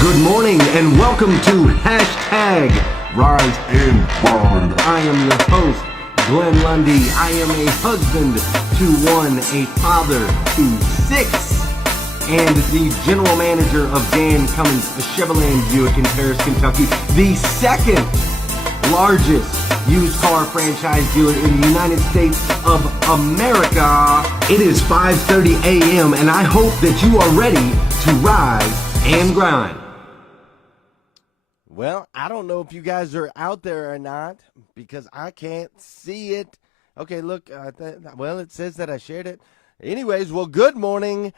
Good morning and welcome to Hashtag Rise and Grind. I am your host, Glenn Lundy. I am a husband to one, a father to six, and the general manager of Dan Cummins Chevrolet Buick in Paris, Kentucky, the second largest used car franchise dealer in the United States of America. It is 5:30 a.m. and I hope that you are ready to rise and grind. Well, I don't know if you guys are out there or not because I can't see it. Okay, look, well, it says that I shared it. Anyways, well, good morning,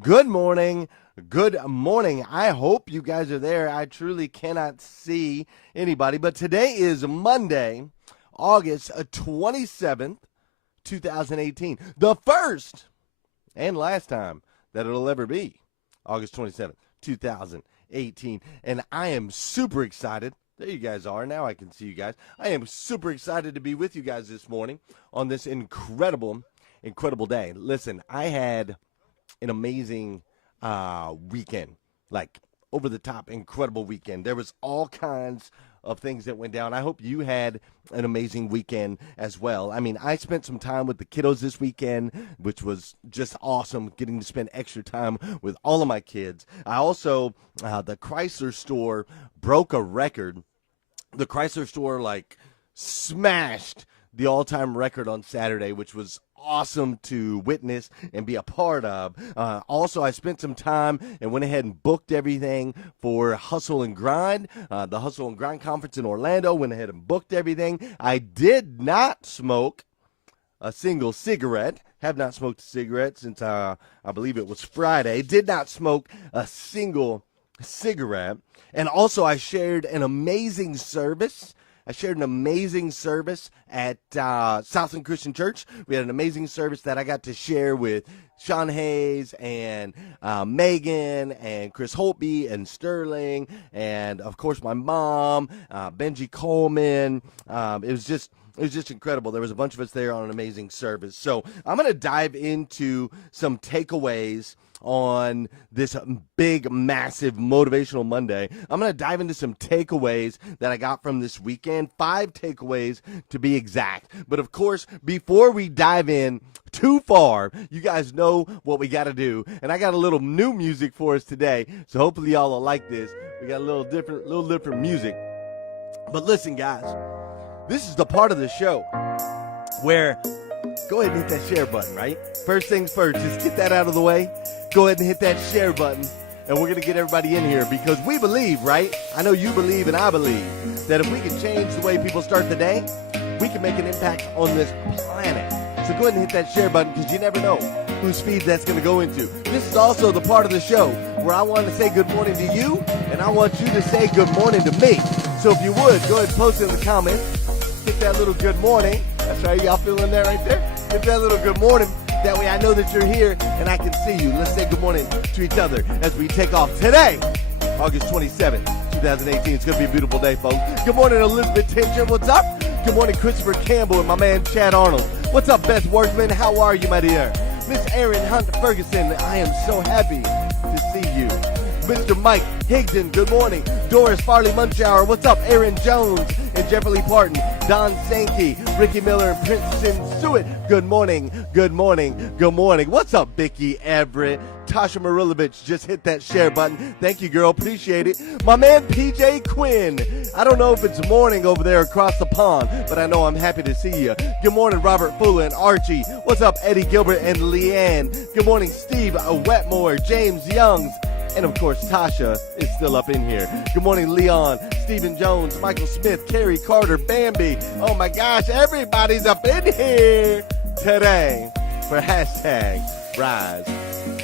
good morning, good morning. I hope you guys are there. I truly cannot see anybody, but today is Monday, August 27th, 2018. The first and last time that it'll ever be August 27th, 2018. And I am super excited. There you guys are. Now I can see you guys. I am super excited to be with you guys this morning on this incredible day. Listen, I had an amazing weekend, like over the top, incredible weekend. There was all kinds of things that went down. I hope you had an amazing weekend as well. I mean, I spent some time with the kiddos this weekend, which was just awesome, getting to spend extra time with all of my kids. I also, the Chrysler store broke a record. The Chrysler store, smashed the all-time record on Saturday, which was awesome to witness and be a part of. Also, I spent some time and went ahead and booked everything for Hustle and Grind, the Hustle and Grind conference in Orlando. Went ahead and booked everything. I did not smoke a single cigarette. Have not smoked a cigarette since I believe it was Friday. Did not smoke a single cigarette. And also, I shared an amazing service. At Southland Christian Church. We had an amazing service that I got to share with Sean Hayes and Megan and Chris Holtby and Sterling and, of course, my mom, Benji Coleman. It was just incredible. There was a bunch of us there on an amazing service. So I'm going to dive into some takeaways on this big, massive motivational Monday. I'm going to dive into some takeaways that I got from this weekend, 5 takeaways to be exact. But of course, before we dive in too far, you guys know what we got to do. And I got a little new music for us today, so hopefully y'all will like this. We got a little different music. But listen, guys, this is the part of the show where go ahead and hit that share button, right? First things first, just get that out of the way. Go ahead and hit that share button, and we're going to get everybody in here because we believe, right? I know you believe and I believe that if we can change the way people start the day, we can make an impact on this planet. So go ahead and hit that share button because you never know whose feed that's going to go into. This is also the part of the show where I want to say good morning to you, and I want you to say good morning to me. So if you would, go ahead and post it in the comments. Hit that little good morning. That's right, y'all feeling that right there? Hit that little good morning. That way I know that you're here and I can see you. Let's say good morning to each other as we take off today, August 27th, 2018. It's going to be a beautiful day, folks. Good morning, Elizabeth Tincher. What's up? Good morning, Christopher Campbell and my man, Chad Arnold. What's up, Beth Workman? How are you, my dear? Miss Erin Hunt Ferguson, I am so happy to see you. Mr. Mike Higdon, good morning. Doris Farley Munchauer, what's up? Aaron Jones and Jeffrey Parton, Don Sankey, Ricky Miller, and Princeton Stewart. Good morning, good morning, good morning. What's up, Vicky Everett? Tasha Marilovich just hit that share button. Thank you, girl. Appreciate it. My man, PJ Quinn. I don't know if it's morning over there across the pond, but I know I'm happy to see you. Good morning, Robert Fuller and Archie. What's up, Eddie Gilbert and Leanne? Good morning, Steve Wetmore, James Youngs. And, of course, Tasha is still up in here. Good morning, Leon, Stephen Jones, Michael Smith, Carrie Carter, Bambi. Oh, my gosh, everybody's up in here today for Hashtag Rise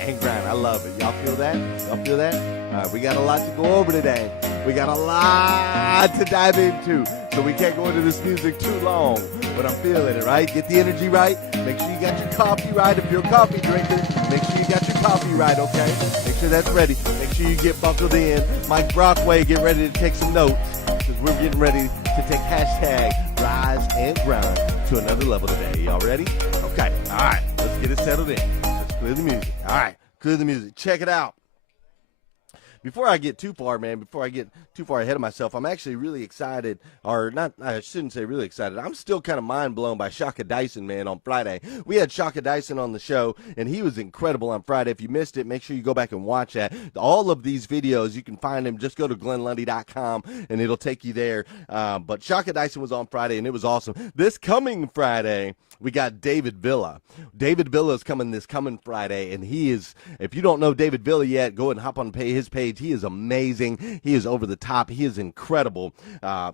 and Grind. I love it. Y'all feel that? Y'all feel that? All right, we got a lot to go over today. We got a lot to dive into, so we can't go into this music too long. But I'm feeling it, right? Get the energy right. Make sure you got your coffee right. If you're a coffee drinker, make sure you got your coffee right, okay? Make sure that's ready. Make sure you get buckled in. Mike Brockway, get ready to take some notes because we're getting ready to take Hashtag Rise and Grind to another level today. Y'all ready? Okay. All right. Let's get it settled in. Let's clear the music. All right. Clear the music. Check it out. before I get too far, man, before I get too far ahead of myself, I'm actually really excited, or not, I shouldn't say really excited. I'm still kind of mind blown by Shaka Dyson, man, on Friday. We had Shaka Dyson on the show, and he was incredible on Friday. If you missed it, make sure you go back and watch that. All of these videos, you can find them. Just go to GlennLundy.com, and it'll take you there. But Shaka Dyson was on Friday, and it was awesome. This coming Friday, we got David Villa. David Villa is coming this coming Friday, and he is, if you don't know David Villa yet, go and hop on his page. He is amazing. He is over the top. He is incredible.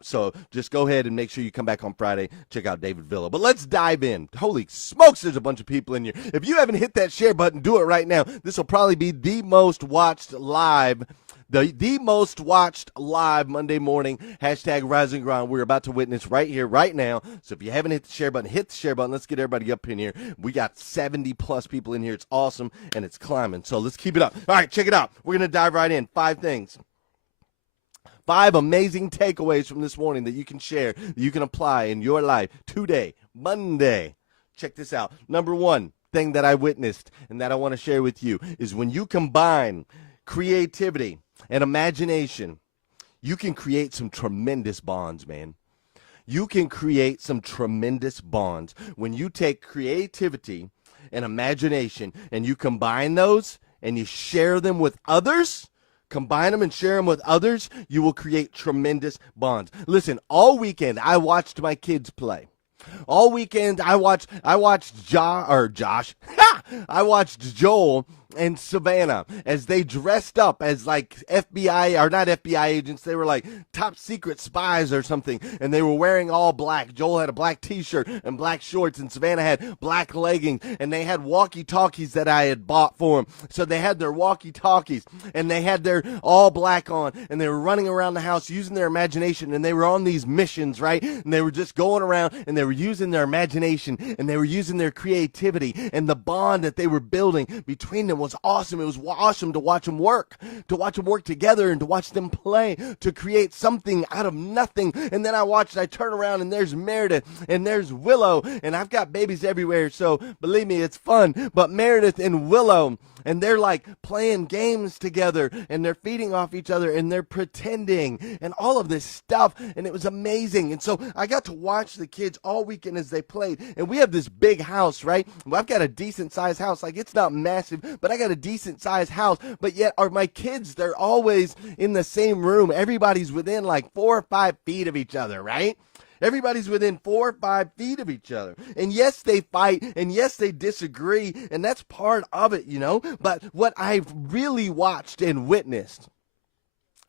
So just go ahead and make sure you come back on Friday. Check out David Villa. But let's dive in. Holy smokes, there's a bunch of people in here. If you haven't hit that share button, do it right now. This will probably be the most watched live the most watched live Monday morning, hashtag Rise and Grind. We're about to witness right here, right now. So if you haven't hit the share button, hit the share button. Let's get everybody up in here. We got 70-plus people in here. It's awesome, and it's climbing. So let's keep it up. All right, check it out. We're going to dive right in. 5 things. 5 amazing takeaways from this morning that you can share, that you can apply in your life today, Monday. Check this out. Number 1 thing that I witnessed and that I want to share with you is when you combine creativity and imagination, you can create some tremendous bonds, man. You can create some tremendous bonds. When you take creativity and imagination and you combine those and you share them with others, combine them and share them with others, you will create tremendous bonds. Listen, all weekend I watched my kids play. All weekend I watched Josh. I watched Joel and Savannah as they dressed up as like FBI, or not FBI agents, they were like top secret spies or something, and they were wearing all black. Joel had a black t-shirt and black shorts, and Savannah had black leggings, and they had walkie-talkies that I had bought for them. So they had their walkie-talkies, and they had their all black on, and they were running around the house using their imagination, and they were on these missions, right? And they were just going around, and they were using their imagination, and they were using their creativity, and the bond that they were building between them was awesome. It was awesome to watch them work together and to watch them play, to create something out of nothing. And then I turn around and there's Meredith and there's Willow, and I've got babies everywhere, so believe me, it's fun. But Meredith and Willow, and they're like playing games together, and they're feeding off each other, and they're pretending, and all of this stuff, and it was amazing. And so I got to watch the kids all weekend as they played, and we have this big house, right? Well, I've got a decent sized house. Like, it's not massive, but I got a decent sized house, but yet my kids, they're always in the same room. Everybody's within like 4 or 5 feet of each other, right? Everybody's within 4 or 5 feet of each other. And yes, they fight, and yes, they disagree, and that's part of it, you know? But what I've really watched and witnessed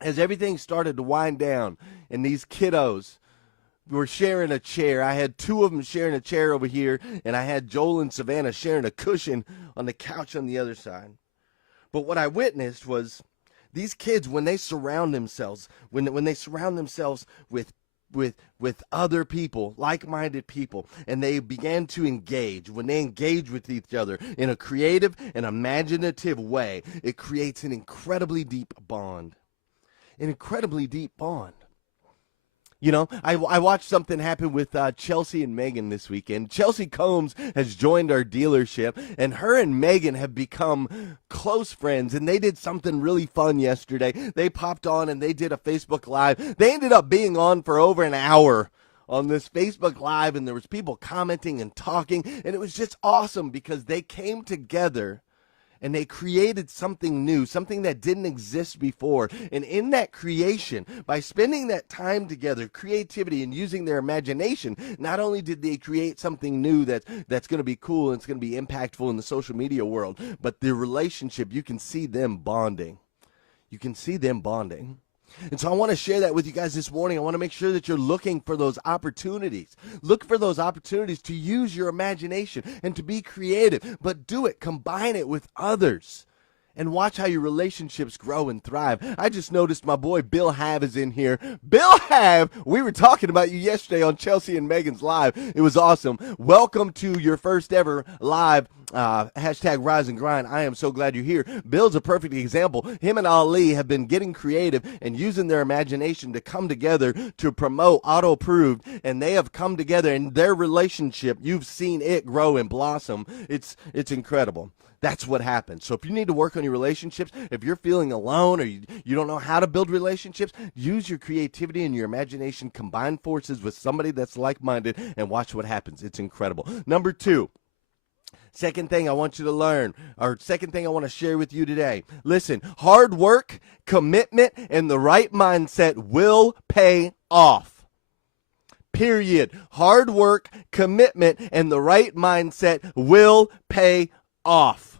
as everything started to wind down, and these kiddos were sharing a chair. I had 2 of them sharing a chair over here, and I had Joel and Savannah sharing a cushion on the couch on the other side. But what I witnessed was these kids, when they surround themselves, when they surround themselves with other people, like-minded people, and they began to engage. When they engage with each other in a creative and imaginative way, it creates an incredibly deep bond. An incredibly deep bond. You know, I watched something happen with Chelsea and Megan this weekend. Chelsea Combs has joined our dealership, and her and Megan have become close friends, and they did something really fun yesterday. They popped on, and they did a Facebook Live. They ended up being on for over an hour on this Facebook Live, and there was people commenting and talking, and it was just awesome because they came together and they created something new, something that didn't exist before. And in that creation, by spending that time together, creativity and using their imagination, not only did they create something new that's going to be cool and it's going to be impactful in the social media world, but the relationship, you can see them bonding. You can see them bonding. And so I want to share that with you guys this morning. I want to make sure that you're looking for those opportunities. Look for those opportunities to use your imagination and to be creative, but do it. Combine it with others. And watch how your relationships grow and thrive. I just noticed my boy Bill Have is in here. Bill Have, we were talking about you yesterday on Chelsea and Megan's Live. It was awesome. Welcome to your first ever live hashtag Rise and Grind. I am so glad you're here. Bill's a perfect example. Him and Ali have been getting creative and using their imagination to come together to promote Auto Approved, and they have come together, and their relationship, you've seen it grow and blossom. It's incredible. That's what happens. So if you need to work on your relationships, if you're feeling alone or you don't know how to build relationships, use your creativity and your imagination, combine forces with somebody that's like-minded, and watch what happens. It's incredible. Number 2. Second thing I want you to learn, or second thing I want to share with you today. Listen, hard work, commitment, and the right mindset will pay off. Period. Hard work, commitment, and the right mindset will pay off.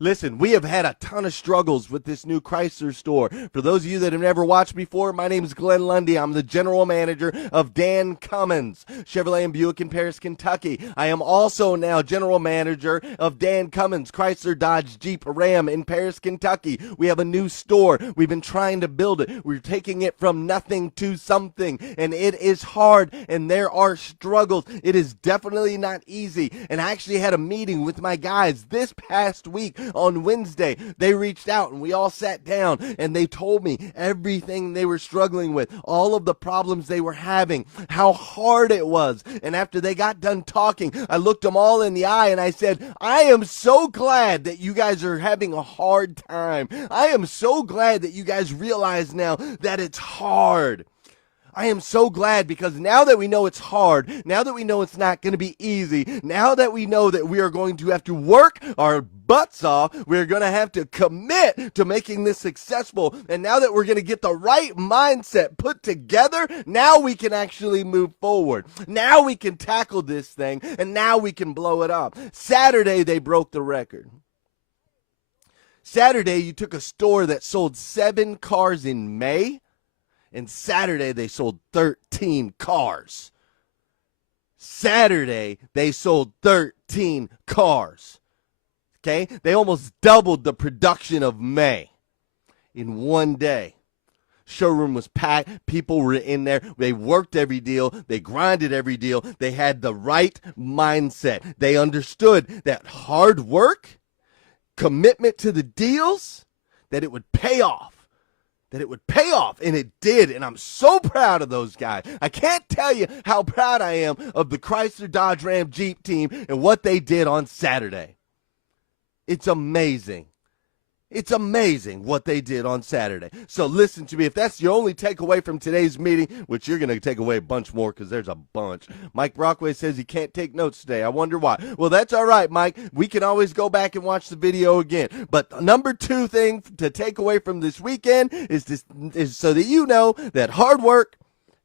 Listen, we have had a ton of struggles with this new Chrysler store. For those of you that have never watched before, my name is Glenn Lundy. I'm the general manager of Dan Cummins, Chevrolet and Buick in Paris, Kentucky. I am also now general manager of Dan Cummins, Chrysler, Dodge, Jeep, Ram in Paris, Kentucky. We have a new store. We've been trying to build it. We're taking it from nothing to something, and it is hard, and there are struggles. It is definitely not easy, and I actually had a meeting with my guys this past week on Wednesday. They reached out and we all sat down and they told me everything they were struggling with, all of the problems they were having, how hard it was. And after they got done talking, I looked them all in the eye and I said, I am so glad that you guys are having a hard time. I am so glad that you guys realize now that it's hard. I am so glad, because now that we know it's hard, now that we know it's not going to be easy, now that we know that we are going to have to work our butts off, we're going to have to commit to making this successful, and now that we're going to get the right mindset put together, now we can actually move forward. Now we can tackle this thing, and now we can blow it up. Saturday, they broke the record. Saturday, you took a store that sold 7 cars in May, and Saturday, they sold 13 cars. Saturday, they sold 13 cars. Okay? They almost doubled the production of May in one day. Showroom was packed. People were in there. They worked every deal. They grinded every deal. They had the right mindset. They understood that hard work, commitment to the deals, that it would pay off. That it would pay off, and it did, and I'm so proud of those guys. I can't tell you how proud I am of the Chrysler, Dodge, Ram, Jeep team and what they did on Saturday. It's amazing. It's amazing what they did on Saturday. So listen to me. If that's your only takeaway from today's meeting, which you're going to take away a bunch more because there's a bunch. Mike Brockway says he can't take notes today. I wonder why. Well, that's all right, Mike. We can always go back and watch the video again. But number 2 thing to take away from this weekend is so that you know that hard work,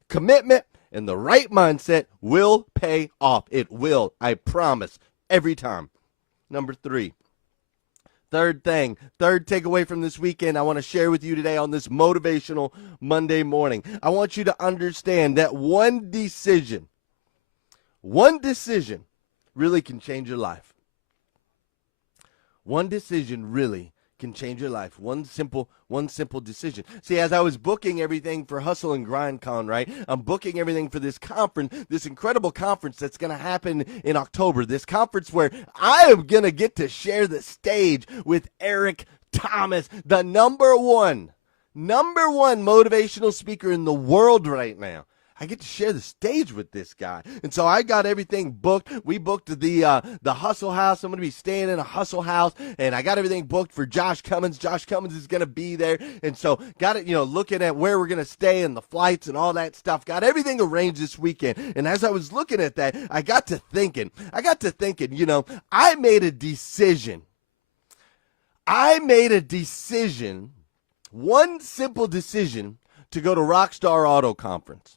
commitment, and the right mindset will pay off. It will. I promise. Every time. Number 3. Third takeaway from this weekend I want to share with you today on this motivational Monday morning. I want you to understand that one decision really can change your life. One decision really can change your life. One simple decision. See, as I was booking everything for Hustle and Grind Con, right? I'm booking everything for this conference, this incredible conference that's going to happen in October. This conference where I am going to get to share the stage with Eric Thomas, the number one motivational speaker in the world right now. I get to share the stage with this guy. And so I got everything booked. We booked the Hustle House. I'm going to be staying in a Hustle House, and I got everything booked for Josh Cummins. Josh Cummins is going to be there. And so got it, looking at where we're going to stay and the flights and all that stuff. Got everything arranged this weekend. And as I was looking at that, I got to thinking, I made a decision. One simple decision to go to Rockstar Auto Conference.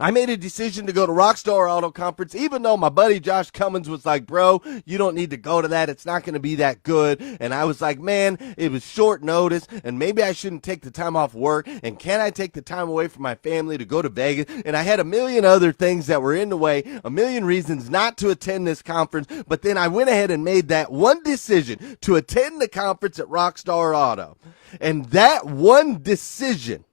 I made a decision to go to Rockstar Auto Conference, even though my buddy Josh Cummins was like, bro, you don't need to go to that. It's not going to be that good. And I was like, man, it was short notice, and maybe I shouldn't take the time off work. And can I take the time away from my family to go to Vegas? And I had a million other things that were in the way, a million reasons not to attend this conference. But then I went ahead and made that one decision to attend the conference at Rockstar Auto. And that one decision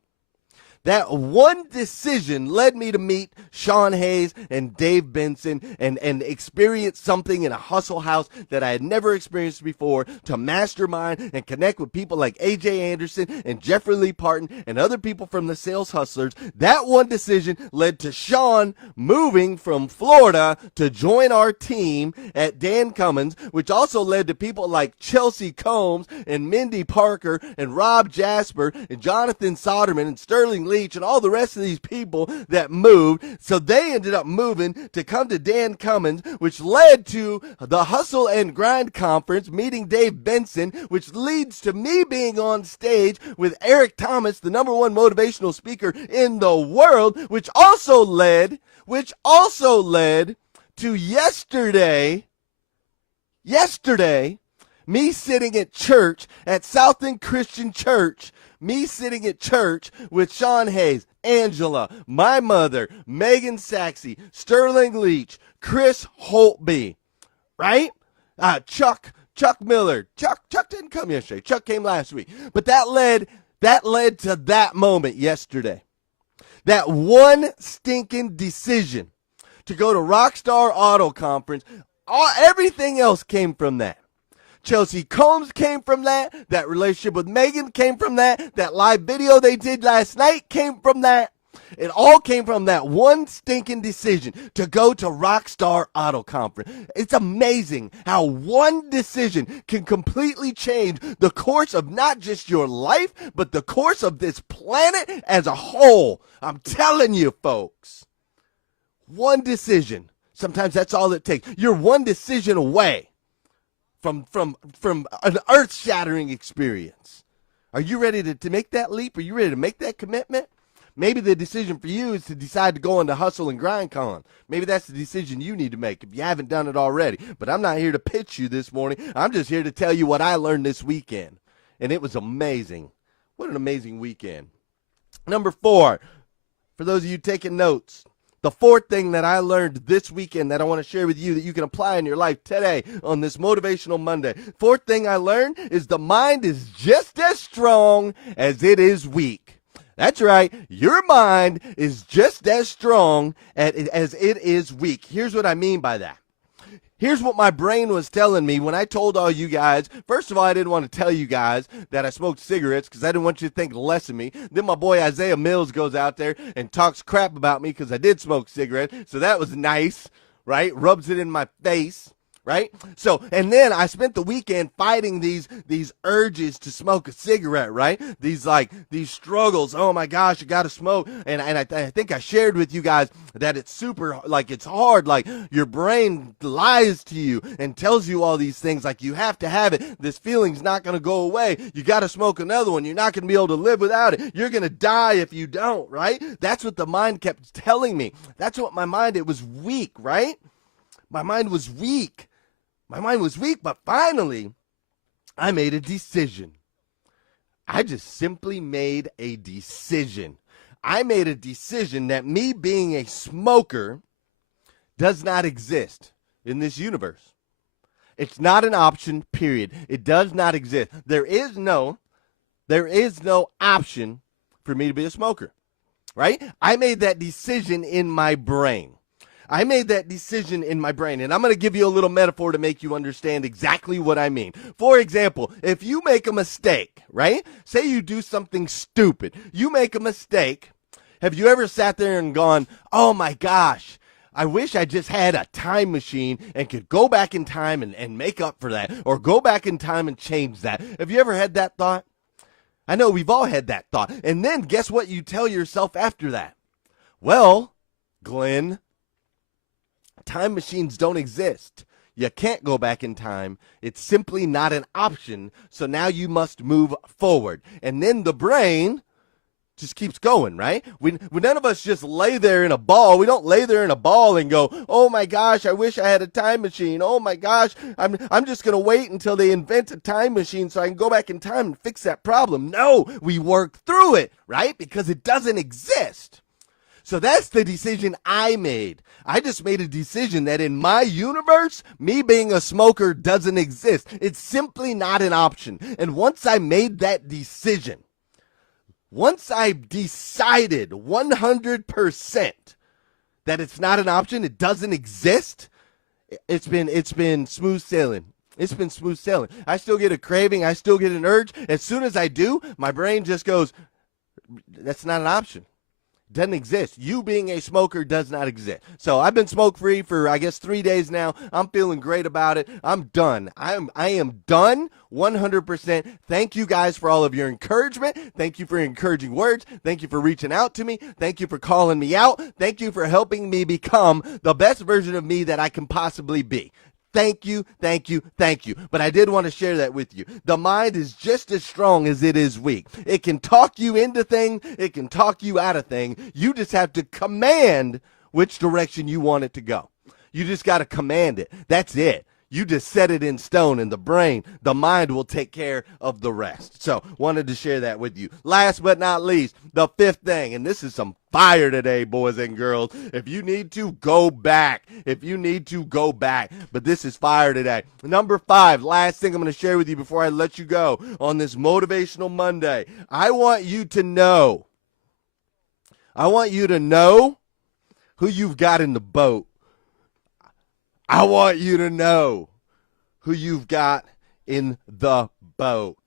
That one decision led me to meet Sean Hayes and Dave Benson and experience something in a hustle house that I had never experienced before, to mastermind and connect with people like AJ Anderson and Jeffrey Lee Parton and other people from the Sales Hustlers. That one decision led to Sean moving from Florida to join our team at Dan Cummins, which also led to people like Chelsea Combs and Mindy Parker and Rob Jasper and Jonathan Soderman and Sterling Leach and all the rest of these people that moved. So they ended up moving to come to Dan Cummins, which led to the Hustle and Grind Conference, meeting Dave Benson, which leads to me being on stage with Eric Thomas, the number 1 motivational speaker in the world, which also led to yesterday, me sitting at church at Southern Christian Church, with Sean Hayes, Angela, my mother, Megan Saxey, Sterling Leach, Chris Holtby, right? Chuck Miller. Chuck didn't come yesterday. Chuck came last week. But that led to that moment yesterday. That one stinking decision to go to Rockstar Auto Conference. Everything else came from that. Chelsea Combs came from that. That relationship with Megan came from that. That live video they did last night came from that. It all came from that one stinking decision to go to Rockstar Auto Conference. It's amazing how one decision can completely change the course of not just your life, but the course of this planet as a whole. I'm telling you, folks. One decision. Sometimes that's all it takes. You're one decision away from an earth-shattering experience. Are you ready to make that leap? Are you ready to make that commitment? Maybe the decision for you is to decide to go into Hustle and Grind Con. Maybe that's the decision you need to make if you haven't done it already. But I'm not here to pitch you this morning. I'm just here to tell you what I learned this weekend. And it was amazing. What an amazing weekend. Number 4, for those of you taking notes, the 4th thing that I learned this weekend that I want to share with you that you can apply in your life today on this Motivational Monday. 4th thing I learned is the mind is just as strong as it is weak. That's right. Your mind is just as strong as it is weak. Here's what I mean by that. Here's what my brain was telling me when I told all you guys. First of all, I didn't want to tell you guys that I smoked cigarettes because I didn't want you to think less of me. Then my boy Isaiah Mills goes out there and talks crap about me because I did smoke cigarettes. So that was nice, right? Rubs it in my face. Right? So, and then I spent the weekend fighting these urges to smoke a cigarette, right? These struggles. Oh my gosh, you got to smoke. And I think I shared with you guys that it's super, it's hard. Your brain lies to you and tells you all these things. You have to have it. This feeling's not going to go away. You got to smoke another one. You're not going to be able to live without it. You're going to die if you don't, right? That's what the mind kept telling me. That's what my mind, it was weak, right? My mind was weak. But finally, I made a decision. I just simply made a decision. I made a decision that me being a smoker does not exist in this universe. It's not an option, period. It does not exist. There is no option for me to be a smoker, right? I made that decision in my brain. And I'm going to give you a little metaphor to make you understand exactly what I mean. For example, if you make a mistake, right? Say you do something stupid. You make a mistake. Have you ever sat there and gone, oh my gosh, I wish I just had a time machine and could go back in time and make up for that, or go back in time and change that? Have you ever had that thought? I know we've all had that thought. And then guess what you tell yourself after that? Well, Glenn, time machines don't exist. You can't go back in time. It's simply not an option. So now you must move forward. And then the brain just keeps going, right? None of us just lay there in a ball. We don't lay there in a ball and go, oh my gosh, I wish I had a time machine. Oh my gosh, I'm just going to wait until they invent a time machine so I can go back in time and fix that problem. No, we work through it, right? Because it doesn't exist. So that's the decision I made. I just made a decision that in my universe, me being a smoker doesn't exist. It's simply not an option. And once I made that decision, once I decided 100% that it's not an option, it doesn't exist, it's been smooth sailing. It's been smooth sailing. I still get a craving. I still get an urge. As soon as I do, my brain just goes, that's not an option. Doesn't exist. You being a smoker does not exist. So I've been smoke free for, I guess, 3 days now. I'm feeling great about it. I'm done. I am done 100%. Thank you guys for all of your encouragement. Thank you for your encouraging words. Thank you for reaching out to me. Thank you for calling me out. Thank you for helping me become the best version of me that I can possibly be. Thank you, thank you, thank you. But I did want to share that with you. The mind is just as strong as it is weak. It can talk you into things. It can talk you out of things. You just have to command which direction you want it to go. You just got to command it. That's it. You just set it in stone, and the mind will take care of the rest. So wanted to share that with you. Last but not least, the fifth thing, and this is some fire today, boys and girls. If you need to, go back. But this is fire today. Number 5, last thing I'm going to share with you before I let you go on this Motivational Monday. I want you to know who you've got in the boat. I want you to know who you've got in the boat.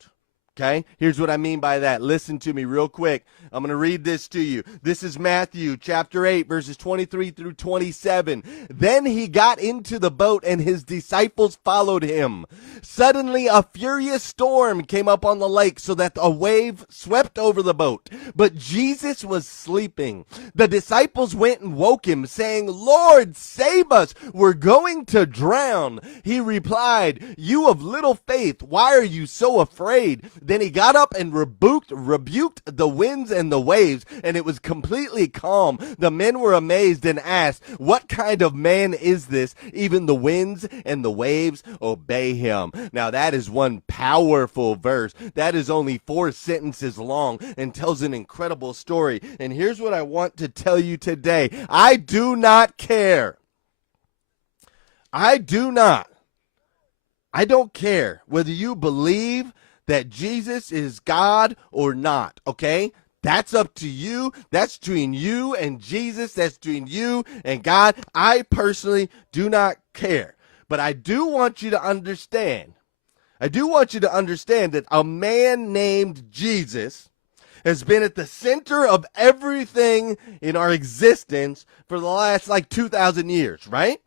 Okay? Here's what I mean by that. Listen to me real quick. I'm going to read this to you. This is Matthew chapter 8, verses 23 through 27. Then he got into the boat and his disciples followed him. Suddenly a furious storm came up on the lake so that a wave swept over the boat. But Jesus was sleeping. The disciples went and woke him, saying, "Lord, save us. We're going to drown." He replied, "You of little faith, why are you so afraid?" Then he got up and rebuked the winds and the waves, and it was completely calm. The men were amazed and asked, "What kind of man is this? Even the winds and the waves obey him." Now that is one powerful verse. That is only 4 sentences long and tells an incredible story. And here's what I want to tell you today. I do not care. I don't care whether you believe that Jesus is God or not, okay? That's up to you. That's between you and Jesus. That's between you and God. I personally do not care. But I do want you to understand. That a man named Jesus has been at the center of everything in our existence for the last 2,000 years, right?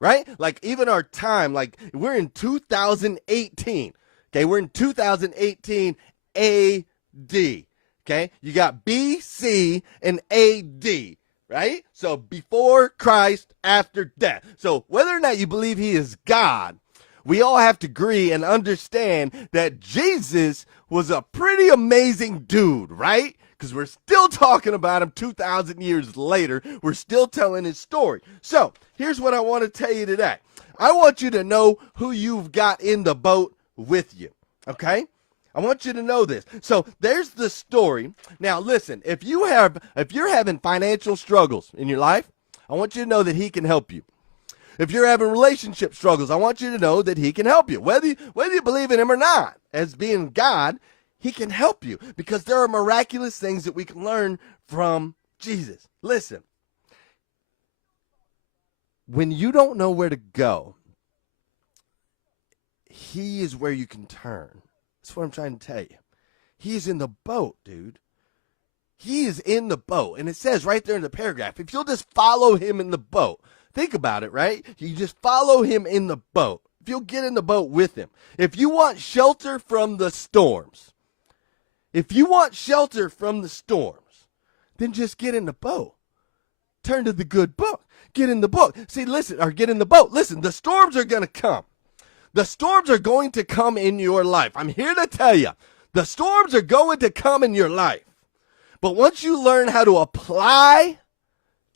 Right? Like even our time, like we're in 2018. Okay, we're in 2018 AD. Okay, you got BC and AD, right? So before Christ, after death. So whether or not you believe he is God, we all have to agree and understand that Jesus was a pretty amazing dude, right? Because we're still talking about him 2,000 years later. We're still telling his story. So here's what I want to tell you today. I want you to know who you've got in the boat with you, okay? I want you to know this. So there's the story. Now listen, if you're having financial struggles in your life, I want you to know that he can help you. If you're having relationship struggles, I want you to know that he can help you. Whether you believe in him or not, as being God, he can help you because there are miraculous things that we can learn from Jesus. Listen, when you don't know where to go, he is where you can turn. That's what I'm trying to tell you. He is in the boat, dude. He is in the boat. And it says right there in the paragraph, if you'll just follow him in the boat. Think about it, right? You just follow him in the boat. If you'll get in the boat with him. If you want shelter from the storms, then just get in the boat. Turn to the good book. Get in the book. Get in the boat. Listen, the storms are going to come. The storms are going to come in your life. I'm here to tell you, the storms are going to come in your life. But once you learn how to apply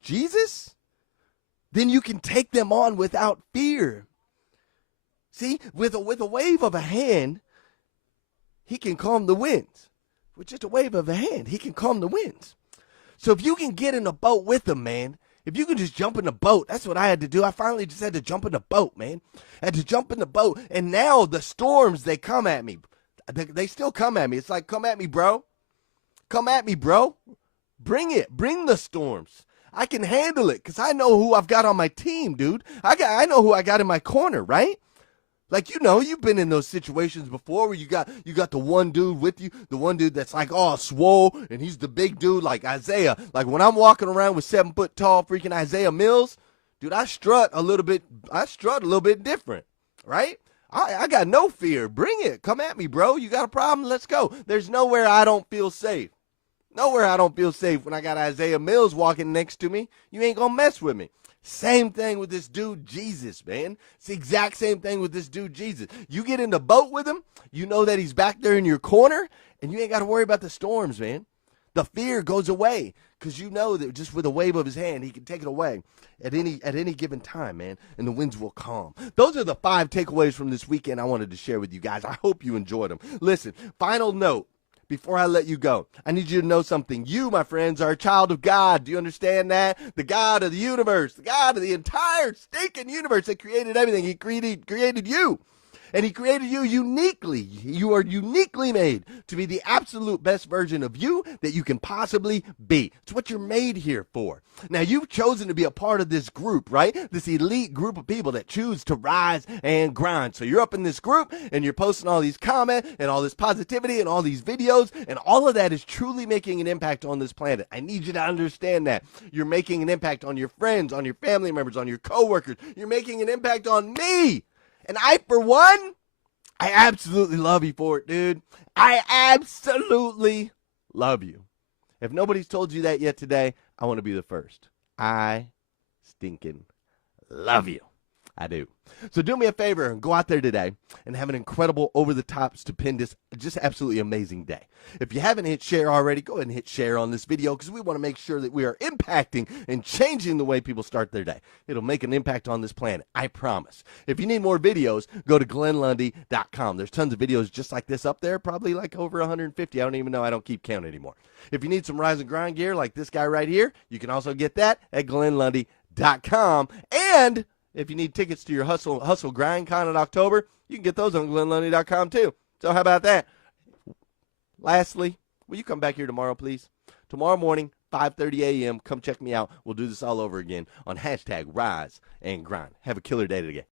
Jesus, then you can take them on without fear. See, with a wave of a hand, he can calm the winds. With just a wave of a hand, he can calm the winds. So if you can get in a boat with him, man, if you can just jump in the boat, that's what I had to do. I finally just had to jump in the boat, man. I had to jump in the boat. And now the storms, they come at me. They still come at me. It's like, come at me, bro. Come at me, bro. Bring it. Bring the storms. I can handle it because I know who I've got on my team, dude. I know who I got in my corner, right? Like, you've been in those situations before where you got the one dude with you, the one dude that's like, oh, swole, and he's the big dude like Isaiah. Like when I'm walking around with 7 foot tall freaking Isaiah Mills, dude, I strut a little bit different, right? I got no fear. Bring it. Come at me, bro. You got a problem? Let's go. There's nowhere I don't feel safe. Nowhere I don't feel safe when I got Isaiah Mills walking next to me. You ain't gonna mess with me. Same thing with this dude, Jesus, man. It's the exact same thing with this dude, Jesus. You get in the boat with him, you know that he's back there in your corner, and you ain't got to worry about the storms, man. The fear goes away because you know that just with a wave of his hand, he can take it away at any given time, man, and the winds will calm. Those are the 5 takeaways from this weekend I wanted to share with you guys. I hope you enjoyed them. Listen, final note. Before I let you go, I need you to know something. You, my friends, are a child of God. Do you understand that? The God of the universe, the God of the entire stinking universe that created everything. He created you. And he created you uniquely. You are uniquely made to be the absolute best version of you that you can possibly be. It's what you're made here for. Now, you've chosen to be a part of this group, right? This elite group of people that choose to rise and grind. So you're up in this group and you're posting all these comments and all this positivity and all these videos, and all of that is truly making an impact on this planet. I need you to understand that. You're making an impact on your friends, on your family members, on your coworkers. You're making an impact on me. And I, for one, I absolutely love you for it, dude. I absolutely love you. If nobody's told you that yet today, I want to be the first. I stinking love you. I do. So do me a favor and go out there today and have an incredible, over-the-top, stupendous, just absolutely amazing day. If you haven't hit share already, go ahead and hit share on this video because we want to make sure that we are impacting and changing the way people start their day. It'll make an impact on this planet, I promise. If you need more videos, go to GlennLundy.com. There's tons of videos just like this up there, probably like over 150. I don't even know. I don't keep count anymore. If you need some Rise and Grind gear like this guy right here, you can also get that at GlennLundy.com. And if you need tickets to your Hustle Grind Con in October, you can get those on GlennLundy.com too. So how about that? Lastly, will you come back here tomorrow, please? Tomorrow morning, 5:30 a.m., come check me out. We'll do this all over again on #Rise and Grind. Have a killer day today.